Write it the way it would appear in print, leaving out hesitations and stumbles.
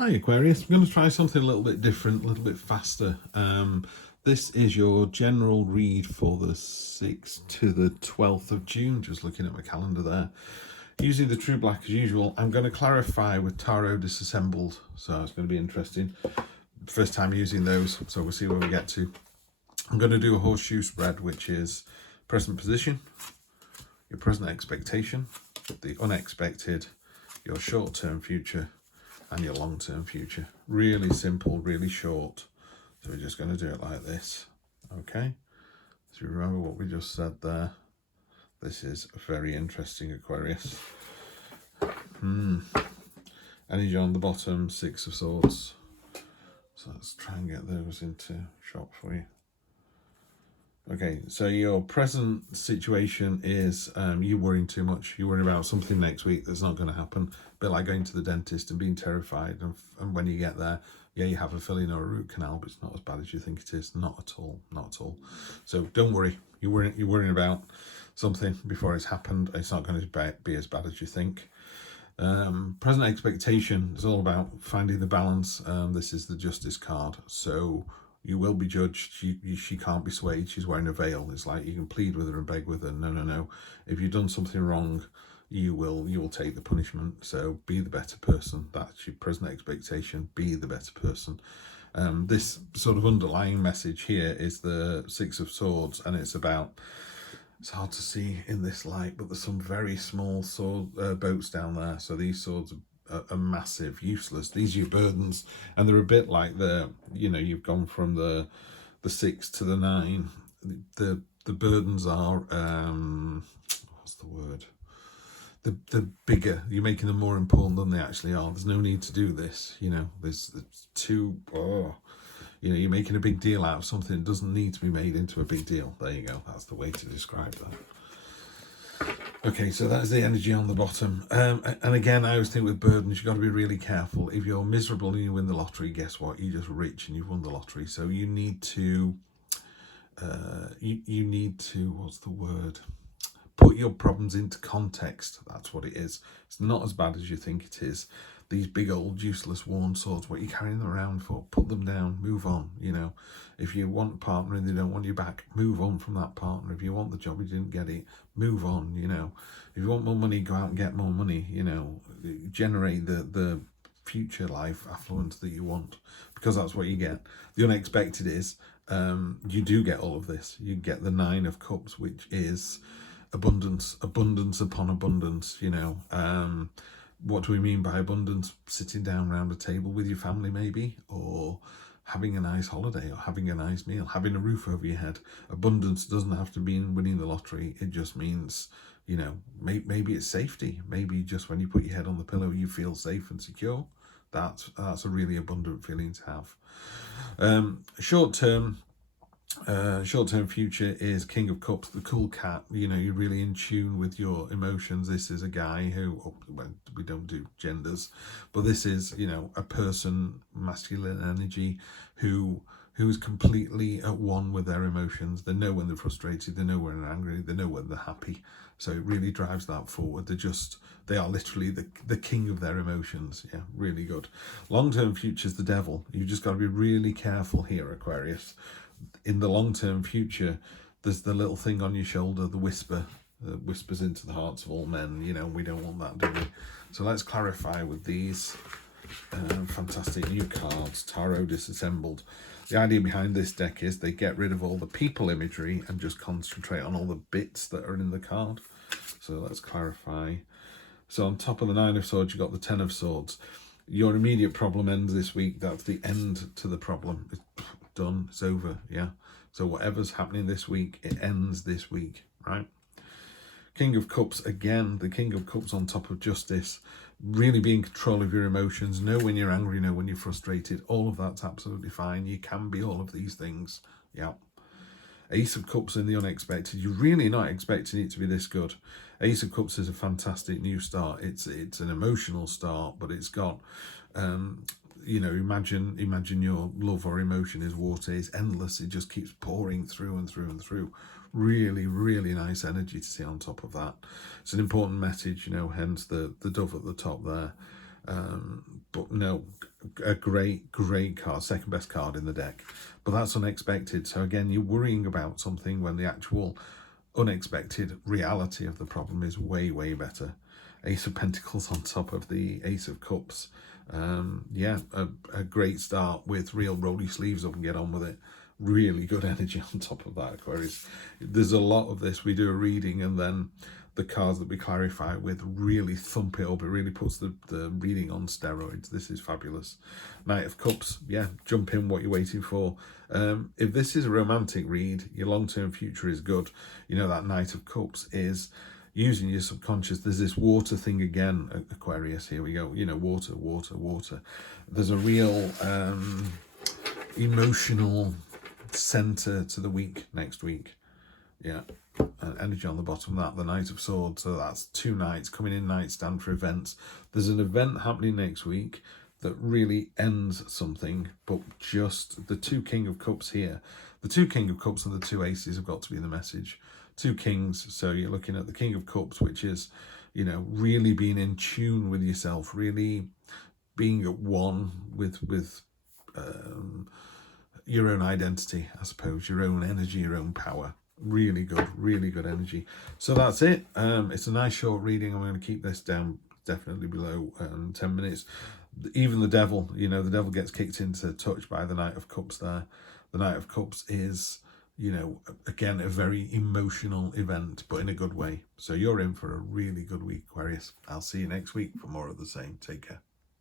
Hi Aquarius, I'm going to try something a little bit different, a little bit faster. This is your general read for the 6th to the 12th of June, just looking at my calendar there. Using the True Black as usual, I'm going to clarify with Tarot Disassembled, so it's going to be interesting. First time using those, so we'll see where we get to. I'm going to do a horseshoe spread, which is present position, your present expectation, the unexpected, your short-term future, and your long-term future. Really simple, really short. So we're just going to do it like this. Okay, so remember what we just said there. This is very interesting, Aquarius. Energy on the bottom, Six of Swords. So let's try and get those into shop for you. Okay, so your present situation is you worrying too much. You worry about something next week that's not going to happen. A bit like going to the dentist and being terrified. And when you get there, yeah, you have a filling or a root canal, but it's not as bad as you think it is. Not at all. Not at all. So don't worry. You're worrying about something before it's happened. It's not going to be as bad as you think. Present expectation is all about finding the balance. This is the Justice card. So you will be judged. She can't be swayed. She's wearing a veil. It's like you can plead with her and beg with her. No, no, no. If you've done something wrong, you will take the punishment. So be the better person. That's your present expectation. Be the better person. This sort of underlying message here is the Six of Swords, and it's about, it's hard to see in this light, but there's some very small boats down there. So these swords are massive, useless. These are your burdens, and they're a bit like you've gone from the 6 to the 9. The burdens are what's the word? The bigger. You're making them more important than they actually are. There's no need to do this. There's too. Oh. You're making a big deal out of something that doesn't need to be made into a big deal. There you go. That's the way to describe that. Okay, so that's the energy on the bottom. And again, I always think with burdens, you've got to be really careful. If you're miserable and you win the lottery, guess what? You're just rich and you've won the lottery. So you need to, you need to, what's the word? Put your problems into context. That's what it is. It's not as bad as you think it is. These big old useless worn swords, what are you carrying them around for? Put them down, move on. If you want a partner and they don't want you back, move on from that partner. If you want the job, you didn't get it, move on. If you want more money, go out and get more money. Generate the future life affluence that you want, because that's what you get. The unexpected is you do get all of this. You get the 9 of Cups, which is abundance upon abundance. What do we mean by abundance? Sitting down around a table with your family, maybe, or having a nice holiday, or having a nice meal, having a roof over your head. Abundance doesn't have to mean winning the lottery. It just means, maybe it's safety. Maybe just when you put your head on the pillow, you feel safe and secure. That's a really abundant feeling to have. Short-term future is King of Cups, the cool cat. You're really in tune with your emotions. This is a guy who, well, we don't do genders, but this is, a person, masculine energy, who is completely at one with their emotions. They know when they're frustrated, they know when they're angry, they know when they're happy. So it really drives that forward. They are literally the king of their emotions. Yeah, really good. Long-term future's the devil. You've just got to be really careful here, Aquarius. In the long-term future, there's the little thing on your shoulder, the whisper, that whispers into the hearts of all men. We don't want that, do we? So let's clarify with these fantastic new cards, Tarot Disassembled. The idea behind this deck is they get rid of all the people imagery and just concentrate on all the bits that are in the card. So let's clarify. So on top of the 9 of Swords, you've got the 10 of Swords. Your immediate problem ends this week. That's the end to the problem. It's done. It's over. Yeah. So whatever's happening this week, it ends this week, right? King of Cups, again, the King of Cups on top of Justice. Really be in control of your emotions. Know when you're angry, know when you're frustrated. All of that's absolutely fine. You can be all of these things. Yeah. Ace of Cups in the unexpected. You're really not expecting it to be this good. Ace of Cups is a fantastic new start. It's an emotional start, but it's got, imagine your love or emotion is water. It's endless. It just keeps pouring through and through and through. Really, really nice energy to see on top of that. It's an important message, hence the dove at the top there. But no, a great card, second best card in the deck, but that's unexpected. So again, you're worrying about something when the actual unexpected reality of the problem is way better. Ace of Pentacles on top of the Ace of Cups. Yeah, a great start with real roll your sleeves up and get on with it. Really good energy on top of that, Aquarius. There's a lot of this. We do a reading and then the cards that we clarify with really thump it up. It really puts the reading on steroids. This is fabulous. Knight of Cups, yeah, jump in, what you're waiting for. If this is a romantic read, your long-term future is good. You know, that Knight of Cups is using your subconscious. There's this water thing again, Aquarius. Here we go. You know, water. There's a real emotional center to the week next week. Yeah, energy on the bottom of that, the Knight of Swords. So that's 2 knights coming in. Knights stand for events. There's an event happening next week that really ends something, but just the 2 King of Cups here. The 2 King of Cups and the 2 Aces have got to be the message. 2 Kings, so you're looking at the King of Cups, which is, you know, really being in tune with yourself, really being at one with your own identity, I suppose, your own energy, your own power. Really good energy. So that's it. It's a nice short reading. I'm going to keep this down definitely below 10 minutes. Even the devil, you know, the devil gets kicked into touch by the Knight of Cups there. The Knight of Cups is, you know, again, a very emotional event, but in a good way. So you're in for a really good week, Aquarius. I'll see you next week for more of the same. Take care.